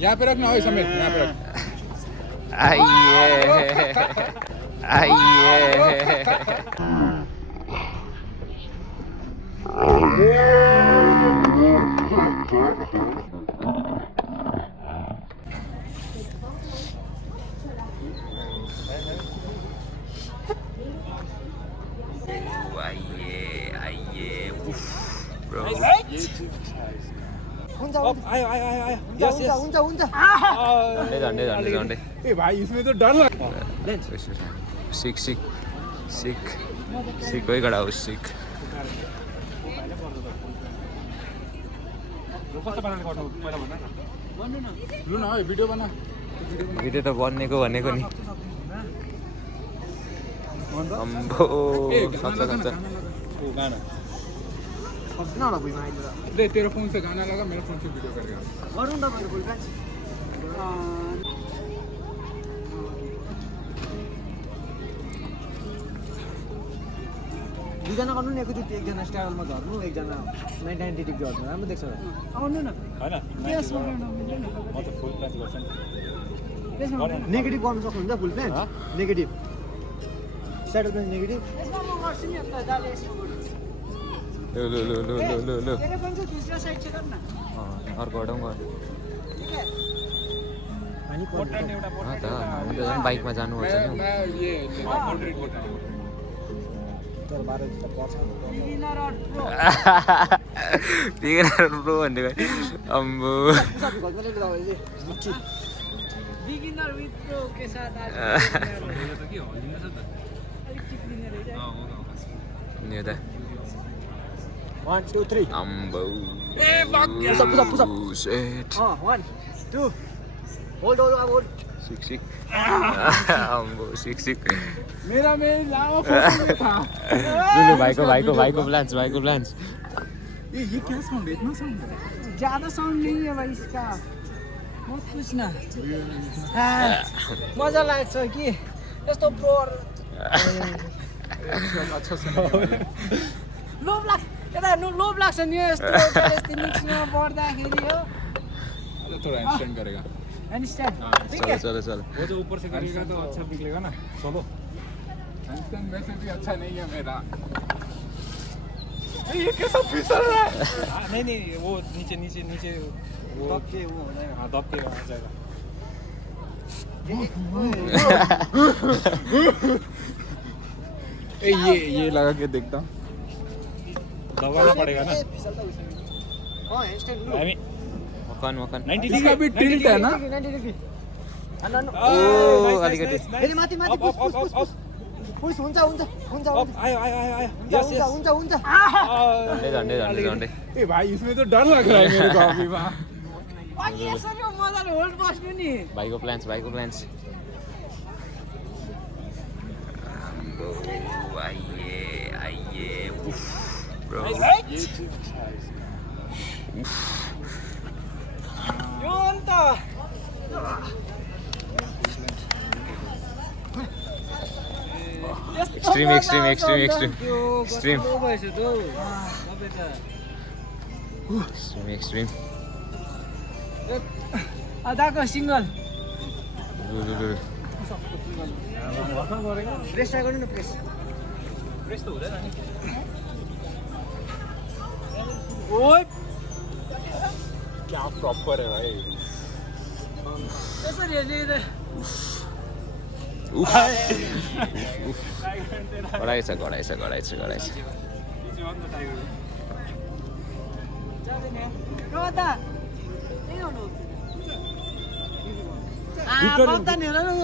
यहाँ पे रखना हो समीर, यहाँ पे रख। आइए आइए ब्रो आयो आयो आयो आयो यस यस झन्डै झन्डै झन्डै ए भाई इसमें तो डर लग सिक सिक सिक सिक कोही गडा हो सिक लु न है भिडियो बना भिडियो त बन्नेको भनेको नि अम्बो खच्चा खच्चा गाना ले तेरे फोन से गाना लगा मेरे फोन से वीडियो करेगा दुईजना गर्नु नि एकैचोटि एकजना स्टाइलमा झर्नु एकजना 90 झर्नु राम्रो देख्छ आउनु न हैन म त फुल प्लान गर्छु नेगेटिभ गर्नु सक्नुहुन्छ full plan negative style plan negative यसमा म गर्छु नि त दाले यसमा लो लो लो लो लो लो लो तेरे फोन से दूसरा साइड से करना अर्को हटाउँ गर ठीक है पानी पर्दैन एउटा त हामी त झन् बाइकमा जानुपर्छ नि मैं ये कॉन्ट्री बोलता हूं तर 12 जस्तो पर्छ बिगिनर प्रो भनेको अम्बो बिगिनर विथ प्रो के साथ आज यो त के हो लिन छ त अलिक टिप्लिने रहेछ नि त 1 2 3 अम्बो ए फक push up set 1 2 hold hold सिक सिक अम्बो सिक सिक मेरा में लावा फोन में था लुलु भाइको प्लान्स ये क्या साउंड है इतना साउंड है ज्यादा साउंड नहीं है भाई इसका मत पूछना मजा लाग्छ कि यस्तो प्रो अच्छा से लोभ लाग्छ यता लोभ लाग्छ नि यस्तो मिक्सिङमा पर्दाखेरि हो थोड़ा इंस्टेंट करेगा एन्डरस्ट्यान्ड ठीक है चलो वो जो ऊपर से करेगा तो अच्छा निकलेगा ना चलो इंस्टेंट वैसे भी अच्छा नहीं है मेरा ये कैसा फिसल रहा है नहीं वो नीचे वो दबके वो हो जाएगा हाँ दब के आ जाएगा ए ये लगा के देखता हूँ दबाना पड़ेगा ना हां इन्स्टेन्ट लु हामी मकन 90 इसका भी टिल्ट है ना 90 डिग्री ओ अलिकति फेरि माथि पुस हुन्छ आयो यस यस झन्डै ए भाई इसमें तो डर लग रहा है मेरे को अभी वहाँ अनि यसरी मजाले होल्ड बस्नु नि भाइको प्लान्स आइए उफ ब्रो यो अन्त एक्सट्रिम भएछ त एक्सट्रिम आधाको सिङ्गल प्रेस ट्राई गर्नु न प्रेस प्रेस त हुँदैन नि ओइ क्या प्रॉपर है भाई त्यसरी हेर्ने गडाइ छ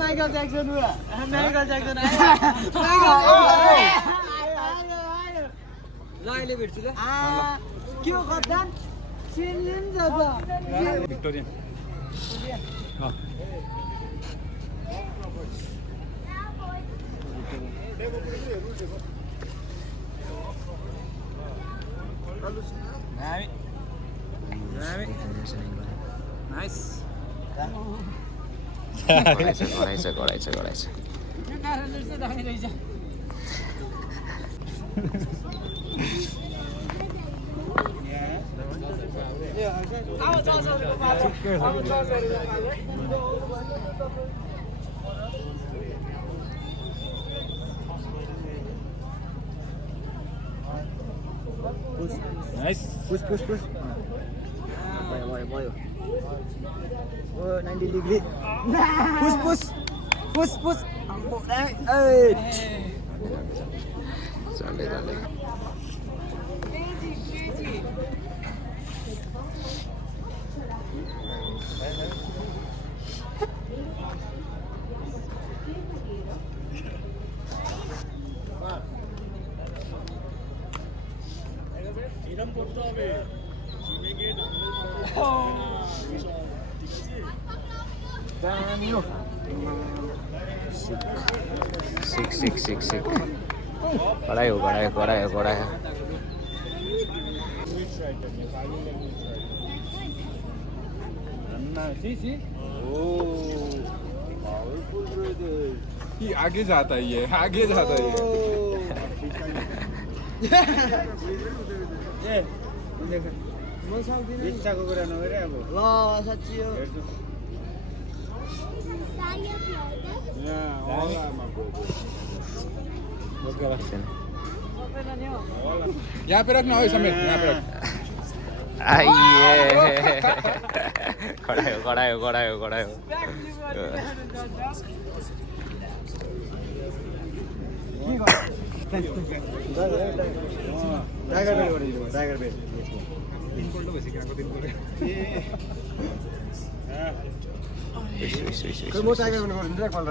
माइकल ज्याक्सन अहिले भेट्छु ल के हो कप्तान चिन्ने नि छ त भिक्टोरियन नाइस गडाइ छ यो कारणले चाहिँ दामी रहेछ Nice. Push. भयो. Oh, 90 degree. Push. चल्दै सिक गरायो ये आगे जाता है ये इच्छाको कुरा नगरे अब ल साच्ची हो यहाँ पे रखना हो समेत यहाँ पे रख आइए गरायो टाइगर बेड म टाइगर बेड गर्नु नि पल्ट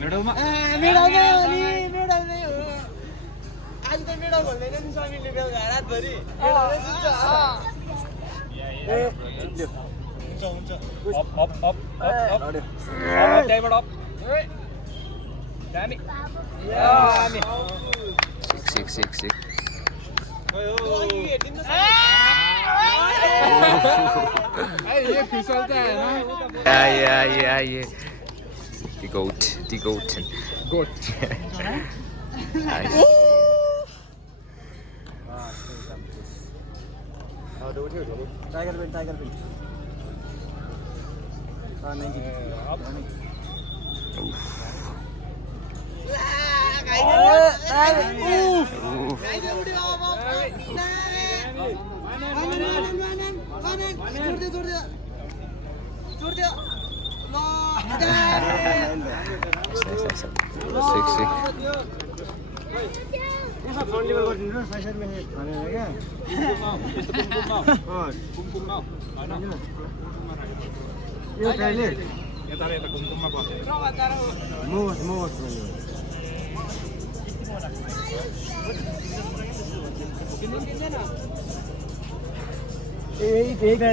मेडलमा आज त मेडल भन्दैन नि समीरले बेलुका रातभरि सिक ये फिसलता है ना ये the goat टाइगर बेड 1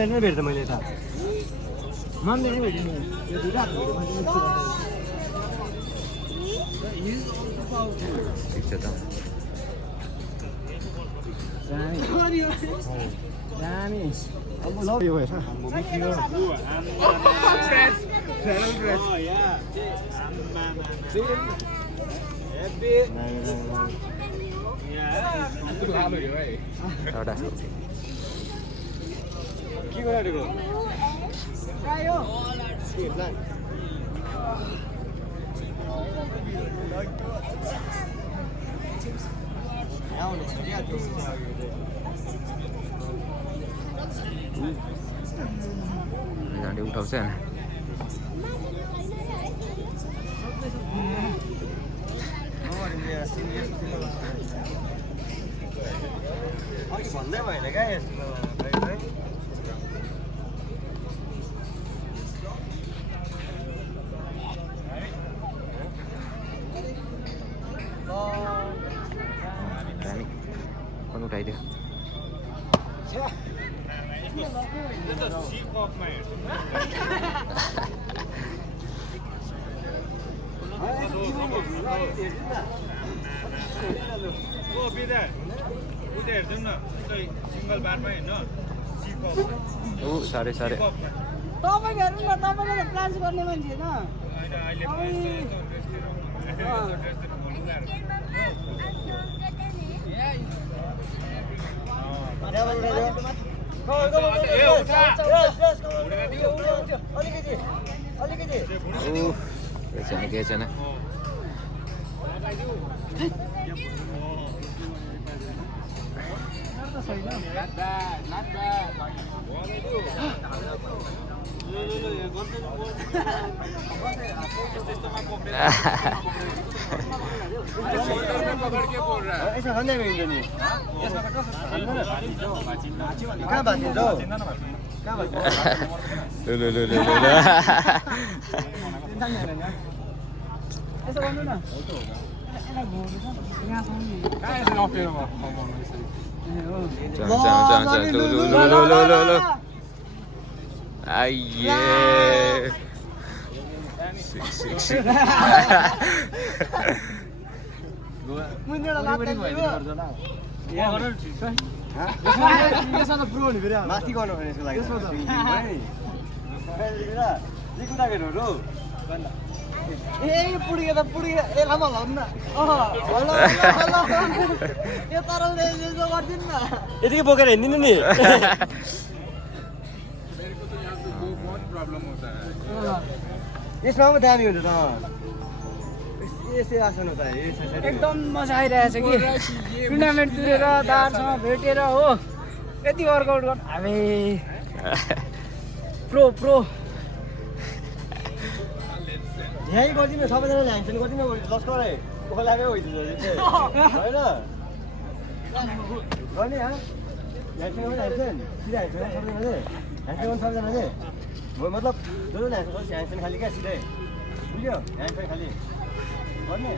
नै भेट्छ मैले त मान्दै नै भेटिन यो दुईटा ठिक छ त दामी अब ल यो हेर एउटा के गरेको झन्डै उठाउँछ होइन भन्दै भएन क्या दामी फोन उठाइदियो साह्रै तपाईँ हेर्नु न तपाईँले त प्लान्स गर्ने मान्छे होइन केही छैन यसो गर्नु न यसलाई घोर्नु छ यहाँसम्म नि कहाँ यसरी अप्ठ्यारोमा खमाउनु यसरी आइए माथि गर्नु पर्ने यसको लागि ए पुडियो त पुडियो ए लामो हल्लाउनु न यो तरले यसो गरिदिनु न यतिकै बोकेर हिँड्दिनु नि मेरे को तो यहाँ से बहुत प्रॉब्लम होता है यसमा पनि दामी हुन्छ त यसै आसन त एकदम मजा आइरहेछ कि टुर्नामेन्ट तुरेर दाहरूसँग भेटेर हो यति वर्कआउट गर्नु हामी प्रो यहीँ गरिदिनु सबैजनाले ह्यान्डसेन गरिदिनु लस्करै कोलामै होइदिन्छ होइन गर्ने ह्यान्डसेन ह्यान्डसेन सिधै ह्यान्डसेन सबैजनाले ह्यान्डसेन सबैजनाले मतलब जो जो ह्यान्डसेन खालि क्या सिधै बुझ्यो ह्यान्डसेन खालि गर्ने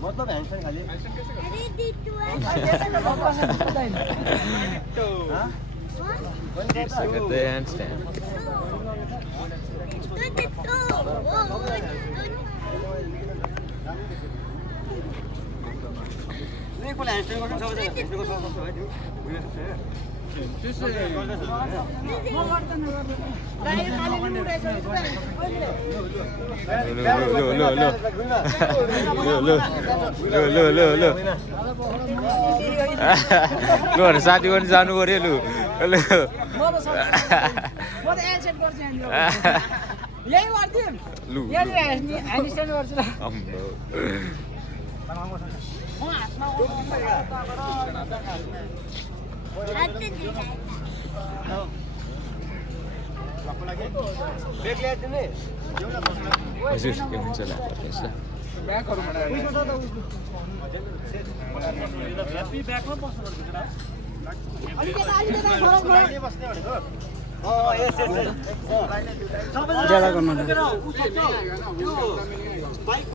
मतलब ह्यान्डसेन खालि एकपल्ट ह्यान्डसेन गर्नु सबैजना ह्यान्डसेन गर्नु सक्छ है लु साथी पनि जानु पर्यो लु म त एन्सेट गर्छु यही गरिदिउँ लु यहाँनिर ह्यान्डस्ट्यान्ड गर्छु ल ब्रेक ल्याइदिने हजुर के हुन्छ ल ब्याकहरू बनाएर सबैजना